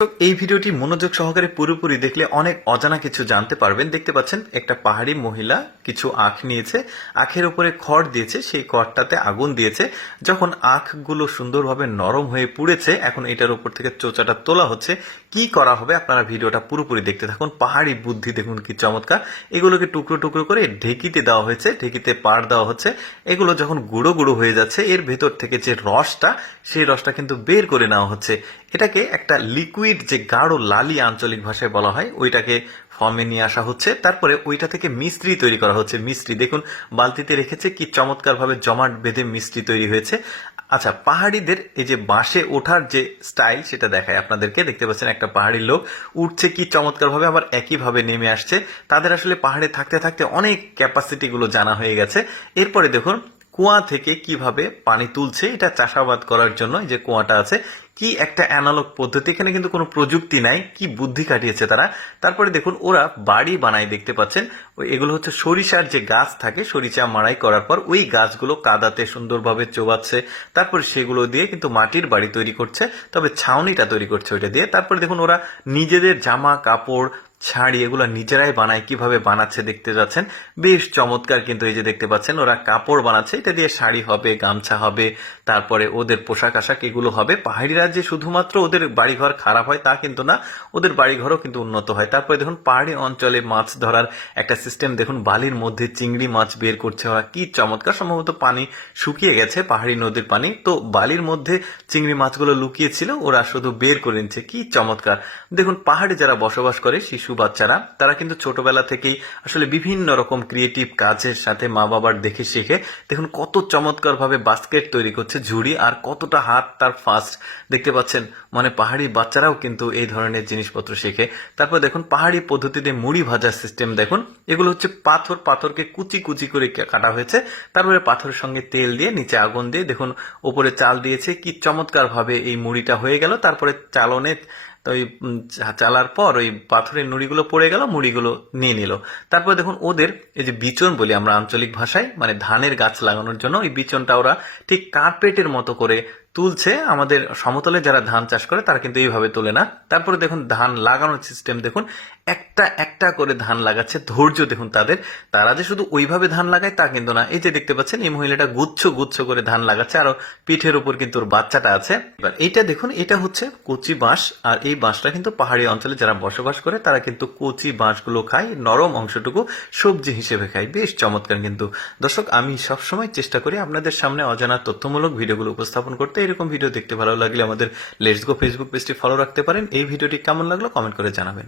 তো এই ভিডিওটি মনোযোগ সহকারে পুরোপুরি দেখলে অনেক অজানা কিছু জানতে পারবেন। দেখতে পাচ্ছেন একটা পাহাড়ি মহিলা কিছু আখ নিয়েছে, আখের উপরে খড় দিয়েছে, সেই খড়টাতে আগুন দিয়েছে। যখন আখগুলো সুন্দরভাবে নরম হয়ে পুড়েছে, এখন এটার উপর থেকে চোচাটা তোলা হচ্ছে। কি করা হবে আপনারা ভিডিওটা পুরোপুরি দেখতে থাকুন। পাহাড়ি বুদ্ধি দেখুন কি চমৎকার। এগুলোকে টুকরো টুকরো করে ঢেকিতে দেওয়া হয়েছে, ঢেকিতে পাড় দেওয়া হচ্ছে। এগুলো যখন গুঁড়ো গুঁড়ো হয়ে যাচ্ছে, এর ভেতর থেকে যে রসটা, সেই রসটা কিন্তু বের করে নেওয়া হচ্ছে। এটাকে একটা লিকুইড, যে গাঢ় লালি আঞ্চলিক ভাষায় বলা হয়, ওইটাকে ফর্মে নিয়ে আসা হচ্ছে। তারপরে ওইটা থেকে মিস্ত্রি তৈরি করা হচ্ছে। মিস্ত্রি দেখুন বালতিতে রেখেছে, কি চমৎকার ভাবে জমাট বেঁধে মিস্ত্রি তৈরি হয়েছে। আচ্ছা, পাহাড়িদের এই যে বাঁশে ওঠার যে স্টাইল, সেটা দেখায় আপনাদেরকে। দেখতে পাচ্ছেন একটা পাহাড়ি লোক উঠছে কি চমৎকার ভাবে, আবার একই ভাবে নেমে আসছে। তাদের আসলে পাহাড়ে থাকতে থাকতে অনেক ক্যাপাসিটি গুলো জানা হয়ে গেছে। এরপরে দেখুন কুয়া থেকে কিভাবে পানি তুলছে, এটা চাষাবাদ করার জন্য। যে কুয়াটা আছে, কি একটা অ্যানালগ পদ্ধতি, এখানে কিন্তু কোনো প্রযুক্তি নাই, কি বুদ্ধি খাটিয়েছে তারা। তারপরে দেখুন ওরা বাড়ি বানায়, দেখতে পাচ্ছেন এগুলো হচ্ছে সরিষার যে গাছ থাকে, সরিষা মাড়াই করার পর ওই গাছগুলো কাদাতে সুন্দরভাবে চোবাচ্ছে, তারপর সেগুলো দিয়ে কিন্তু মাটির বাড়ি তৈরি করছে, তবে ছাউনিটা তৈরি করছে ওইটা দিয়ে। তারপরে দেখুন ওরা নিজেদের জামা কাপড় শাড়ি এগুলো নিজেরাই বানায়, কিভাবে বানাচ্ছে দেখতে যাচ্ছেন। বেশ চমৎকার কিন্তু। এই যে দেখতে পাচ্ছেন ওরা কাপড় বানাচ্ছে, এটা দিয়ে শাড়ি হবে, গামছা হবে, তারপরে ওদের পোশাক আশাক এগুলো হবে। পাহাড়িরা যে শুধুমাত্র ওদের বাড়িঘর খারাপ হয় তা কিন্তু না, ওদের বাড়িঘরও কিন্তু উন্নত হয়। তারপরে দেখুন পাহাড়ি অঞ্চলে মাছ ধরার একটা সিস্টেম দেখুন, বালির মধ্যে চিংড়ি মাছ বের করছে ওরা, কি চমৎকার। সম্ভবত পানি শুকিয়ে গেছে, পাহাড়ি নদীর পানি, তো বালির মধ্যে চিংড়ি মাছগুলো লুকিয়ে ছিল, ওরা শুধু বের করে নিচ্ছে, কি চমৎকার। দেখুন পাহাড়ে যারা বসবাস করে শিশু বাচ্চারা, তারা কিন্তু ছোটবেলা থেকেই আসলে বিভিন্ন রকম ক্রিয়েটিভ কাজের সাথে মা বাবার দেখে শিখে। দেখুন কত চমৎকার ভাবে বাস্কেট তৈরি করছে, ঝুড়ি, আর কতটা হাত তার ফাস্ট দেখতে পাচ্ছেন। মানে পাহাড়ি বাচ্চারাও কিন্তু এই ধরনের জিনিসপত্র শেখে। তারপর দেখুন পাহাড়ি পদ্ধতিতে মুড়ি ভাজার সিস্টেম দেখুন। এগুলো হচ্ছে পাথরকে কুচি কুচি করে কাটা হয়েছে, তারপরে পাথরের সঙ্গে তেল দিয়ে নিচে আগুন দিয়ে দেখুন ওপরে চাল দিয়েছে, কি চমৎকার ভাবে এই মুড়িটা হয়ে গেল। তারপরে চালনে তো ওই চালার পর ওই পাথরের নুড়িগুলো পড়ে গেল, মুড়িগুলো নিয়ে নিল। তারপর দেখুন ওদের এই যে বিচন বলি আমরা আঞ্চলিক ভাষায়, মানে ধানের গাছ লাগানোর জন্য ওই বিচনটা ওরা ঠিক কার্পেটের মতো করে তুলছে। আমাদের সমতলে যারা ধান চাষ করে তারা কিন্তু এইভাবে তোলে না। তারপরে দেখুন ধান লাগানোর সিস্টেম দেখুন, একটা একটা করে ধান লাগাচ্ছে। ধৈর্য দেখুন তাদের, তারা যে শুধু ওইভাবে ধান লাগায় তা কিন্তু না। এই যে দেখতে পাচ্ছেন এই মহিলাটা গুচ্ছ গুচ্ছ করে ধান লাগাচ্ছে, আর পিঠের উপর কিন্তু ওর বাচ্চাটা আছে। এবার এইটা দেখুন, এটা হচ্ছে কচি বাঁশ, আর এই বাঁশটা কিন্তু পাহাড়ি অঞ্চলে যারা বসবাস করে তারা কিন্তু কচি বাঁশগুলো খায়, নরম অংশটুকু সবজি হিসেবে খায়। বেশ চমৎকার কিন্তু। দর্শক, আমি সবসময় চেষ্টা করি আপনাদের সামনে অজানা তথ্যমূলক ভিডিওগুলো উপস্থাপন করতে। এরকম ভিডিও দেখতে ভালো লাগলে আমাদের লেটস গো ফেসবুক পেজটি ফলো রাখতে পারেন। এই ভিডিওটি কেমন লাগলো কমেন্ট করে জানাবেন।